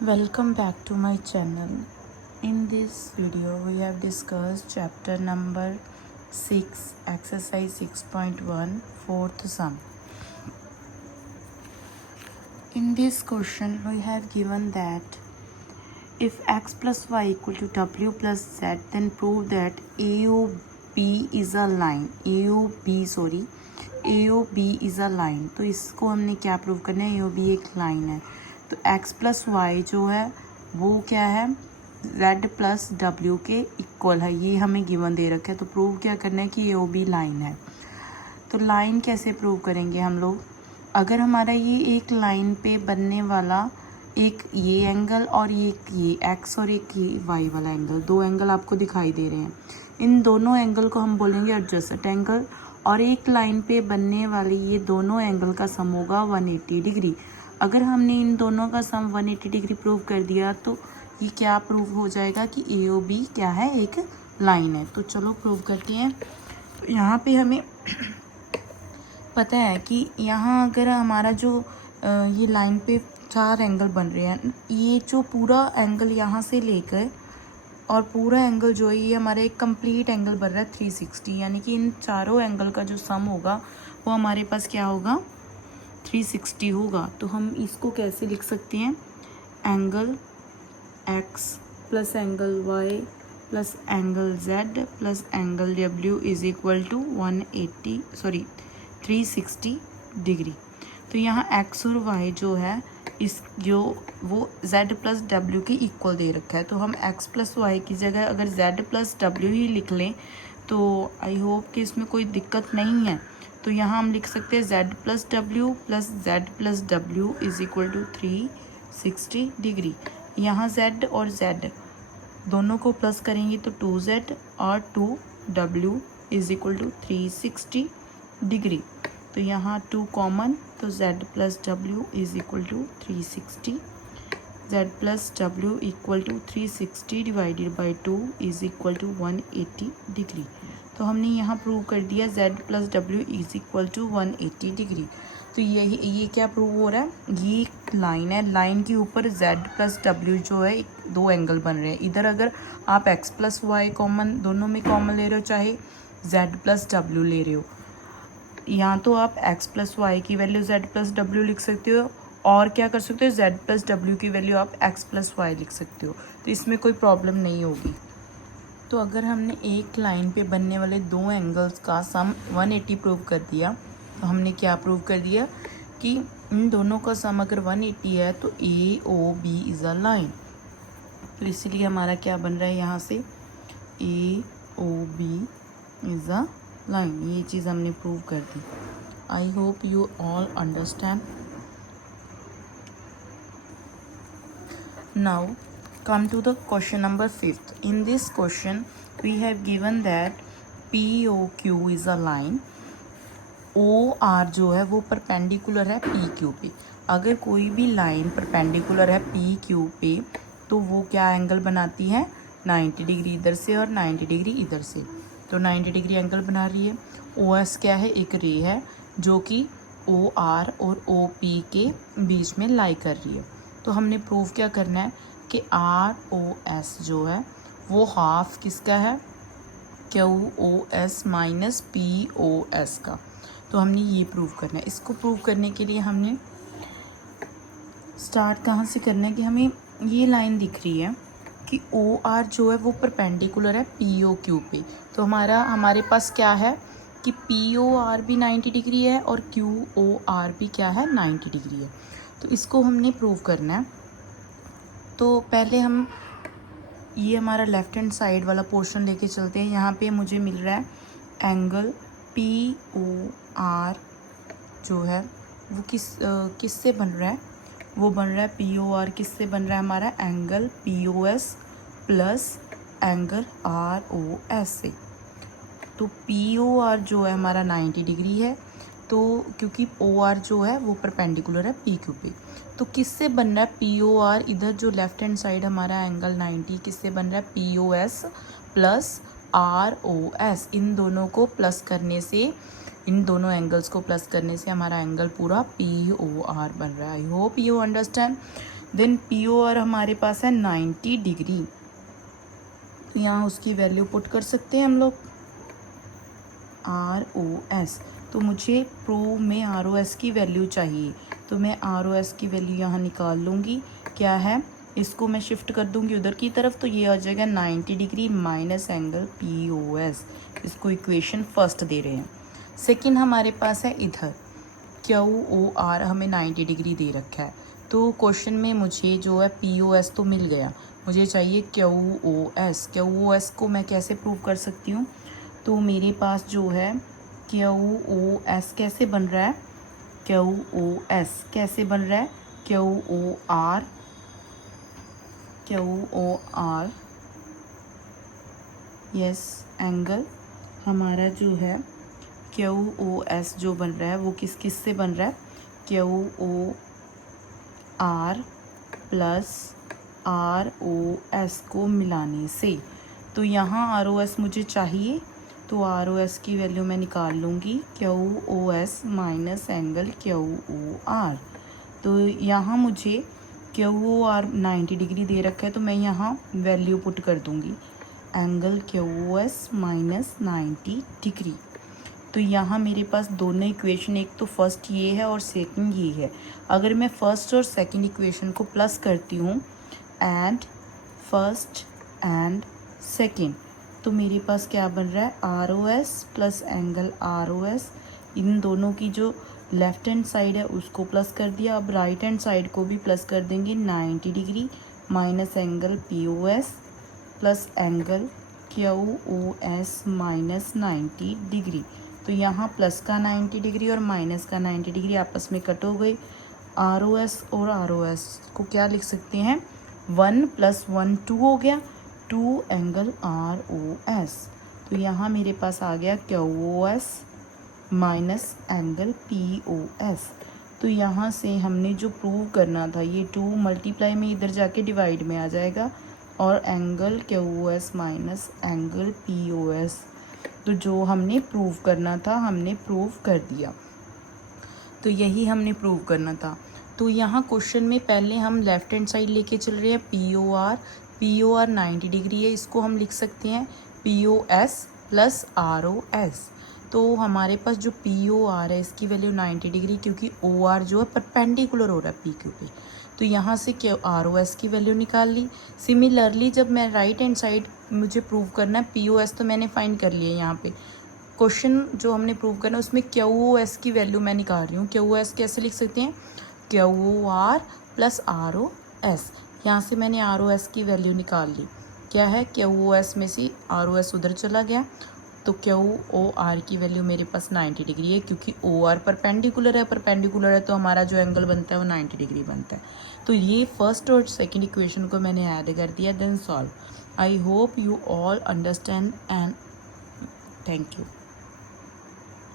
Welcome back to my channel. In this video we have discussed chapter number 6 exercise 6.1 fourth sum. In this question we have given that if x plus y equal to w plus z then prove that AOB is a line. AOB is a line. तो इसको हमने क्या prove करना है? AOB एक line है तो x plus Y जो है वो क्या है z प्लस डब्ल्यू के इक्वल है। ये हमें गिवन दे रखा है तो प्रूव क्या करना है कि AOB लाइन है। तो लाइन कैसे प्रूव करेंगे हम लोग? अगर हमारा ये एक लाइन पे बनने वाला एक ये एंगल और ये एक्स और एक ये वाई वाला एंगल, दो एंगल आपको दिखाई दे रहे हैं। इन दोनों एंगल को हम बोलेंगे एडजसेंट एंगल और एक लाइन पे बनने वाली ये दोनों एंगल का सम होगा 180 डिग्री। अगर हमने इन दोनों का सम 180 डिग्री प्रूव कर दिया तो ये क्या प्रूव हो जाएगा कि AOB क्या है? एक लाइन है। तो चलो प्रूव करते हैं। यहाँ पे हमें पता है कि यहाँ अगर हमारा जो ये लाइन पे चार एंगल बन रहे हैं, ये जो पूरा एंगल यहाँ से लेकर और पूरा एंगल जो है ये हमारा एक कंप्लीट एंगल बन रहा है 360, यानी कि इन चारों एंगल का जो सम होगा वो हमारे पास क्या होगा? 360 होगा। तो हम इसको कैसे लिख सकते हैं? Angle x plus angle y plus angle z plus angle w is equal to 360 degree. तो यहाँ x और y जो है वो z प्लस w के इक्वल दे रखा है। तो हम x प्लस वाई की जगह अगर z प्लस w ही लिख लें तो आई होप कि इसमें कोई दिक्कत नहीं है। तो यहाँ हम लिख सकते हैं z plus w is equal to 360 degree. यहाँ z और z दोनों को प्लस करेंगे तो 2z और 2w is equal to 360 degree. तो यहाँ 2 कॉमन तो z plus w is equal to 360, z plus w equal to 360 divided by 2 is equal to 180 degree. तो हमने यहाँ प्रूव कर दिया z plus w is equal to 180 degree. तो ये क्या प्रूव हो रहा है? ये एक लाइन है, लाइन के ऊपर z प्लस w जो है दो एंगल बन रहे हैं। इधर अगर आप x प्लस वाई कॉमन दोनों में कॉमन ले रहे हो, चाहे z प्लस w ले रहे हो, यहाँ तो आप x प्लस वाई की वैल्यू z प्लस डब्ल्यू लिख सकते हो और क्या कर सकते हो? z प्लस डब्ल्यू की वैल्यू आप x प्लस वाई लिख सकते हो। तो इसमें कोई प्रॉब्लम नहीं होगी। तो अगर हमने एक लाइन पे बनने वाले दो एंगल्स का सम 180 प्रूव कर दिया तो हमने क्या प्रूव कर दिया कि इन दोनों का सम अगर 180 है तो AOB इज़ अ लाइन। तो इसीलिए हमारा क्या बन रहा है यहाँ से? AOB is a line. ये चीज़ हमने प्रूव कर दी। I hope you all understand. Now come to the question number 5th. In this question we have given that POQ is a line, OR जो है वो परपेंडिकुलर है PQ पे। अगर कोई भी लाइन परपेंडिकुलर है PQ पे तो वो क्या एंगल बनाती है? 90 डिग्री इधर से और 90 डिग्री इधर से। तो 90 डिग्री एंगल बना रही है। OS क्या है? एक रे है जो कि OR और OP के बीच में लाई कर रही है। तो हमने प्रूव क्या करना है कि ROS जो है वो हाफ किसका है? QOS माइनस POS का। तो हमने ये प्रूव करना है। इसको प्रूव करने के लिए हमने स्टार्ट कहाँ से करना है कि हमें ये लाइन दिख रही है कि OR जो है वो परपेंडिकुलर है POQ पे। तो हमारे पास क्या है कि POR भी 90 डिग्री है और QOR भी क्या है? 90 डिग्री है। तो इसको हमने प्रूव करना है। तो पहले हम ये हमारा लेफ़्ट हैंड साइड वाला पोर्शन लेके चलते हैं। यहाँ पे मुझे मिल रहा है एंगल POR जो है वो किससे बन रहा है? वो बन रहा है POR किससे बन रहा है? हमारा angle POS plus angle ROS से। तो POR जो है हमारा 90 डिग्री है, तो क्योंकि OR जो है वो परपेंडिकुलर है PQ पे। तो किससे बन रहा है POR? इधर जो लेफ्ट हैंड साइड हमारा एंगल 90 किससे बन रहा है? POS plus ROS। इन दोनों को प्लस करने से, इन दोनों एंगल्स को प्लस करने से हमारा एंगल पूरा POR बन रहा है। I hope you understand. Then P O R हमारे पास है 90 डिग्री, तो यहाँ उसकी वैल्यू पुट कर सकते हैं हम लोग आर ओ एस। तो मुझे प्रूव में आर ओ एस की वैल्यू चाहिए, तो मैं आर ओ एस की वैल्यू यहाँ निकाल लूँगी। क्या है, इसको मैं शिफ्ट कर दूँगी उधर की तरफ, तो ये आ जाएगा 90 degree minus angle P O S. इसको इक्वेशन फर्स्ट दे रहे हैं। सेकंड हमारे पास है इधर क्यू ओ आर हमें 90 डिग्री दे रखा है, तो क्वेश्चन में मुझे जो है पी ओ एस तो मिल गया, मुझे चाहिए Q O S. Q O S को मैं कैसे प्रूव कर सकती हूँ, तो मेरे पास जो है क्यू ओ एस कैसे बन रहा है, क्यू ओ एस कैसे बन रहा है, Q O R yes angle हमारा जो है क्यू ओ एस जो बन रहा है वो किस किस से बन रहा है, Q O R plus R O S को मिलाने से। तो यहाँ आर ओ एस मुझे चाहिए, तो आर ओ एस की वैल्यू मैं निकाल लूँगी Q O S minus angle Q O R. तो यहाँ मुझे क्यू ओ आर 90 डिग्री दे रखा है, तो मैं यहाँ वैल्यू पुट कर दूँगी angle Q O S minus 90 degree. तो यहाँ मेरे पास दोनों इक्वेशन, एक तो फर्स्ट ये है और सेकंड ये है। अगर मैं फर्स्ट और सेकंड इक्वेशन को प्लस करती हूँ एंड फर्स्ट एंड सेकंड, तो मेरे पास क्या बन रहा है R O S plus angle R O S. इन दोनों की जो लेफ्ट हैंड साइड है उसको प्लस कर दिया, अब राइट हैंड साइड को भी प्लस कर देंगे 90 degree minus angle P O S plus angle Q O S minus 90 degree. तो यहाँ प्लस का 90 डिग्री और माइनस का 90 डिग्री आपस में कट हो गई। आर ओ एस और आर ओ एस को क्या लिख सकते हैं, 1 + 1 2 हो गया, 2 एंगल आर ओ एस। तो यहाँ मेरे पास आ गया Q O S minus angle P O S. तो यहाँ से हमने जो प्रूव करना था, ये 2 मल्टीप्लाई में इधर जाके डिवाइड में आ जाएगा, और angle Q O S minus angle P O S, तो जो हमने प्रूव करना था हमने प्रूव कर दिया। तो यही हमने प्रूव करना था। तो यहाँ क्वेश्चन में पहले हम लेफ्ट हैंड साइड लेके चल रहे हैं, पी ओ आर 90 डिग्री है, इसको हम लिख सकते हैं P O S plus R O S. तो हमारे पास जो पी ओ आर है इसकी वैल्यू 90 डिग्री, क्योंकि ओ आर जो है परपेंडिकुलर हो रहा है पी क्यू पे, तो यहाँ से क्या आर ओ एस की वैल्यू निकाल ली। सिमिलरली जब मैं राइट हैंड साइड मुझे प्रूव करना है पी ओ एस, तो मैंने फाइंड कर लिया। यहाँ पे क्वेश्चन जो हमने प्रूव करना है उसमें क्यू ओ एस की वैल्यू मैं निकाल रही हूँ। क्यू ओ एस कैसे लिख सकते हैं, Q O R plus R O S. यहाँ से मैंने आर ओ एस की वैल्यू निकाल ली, क्या है क्यू ओ एस में से आर ओ एस उधर चला गया, तो क्यू ओ आर की वैल्यू मेरे पास 90 डिग्री है, क्योंकि ओ आर परपेंडिकुलर है तो हमारा जो एंगल बनता है वो 90 डिग्री बनता है। तो ये फर्स्ट और सेकंड इक्वेशन को मैंने ऐड कर दिया, then solve. I hope you all understand and thank you.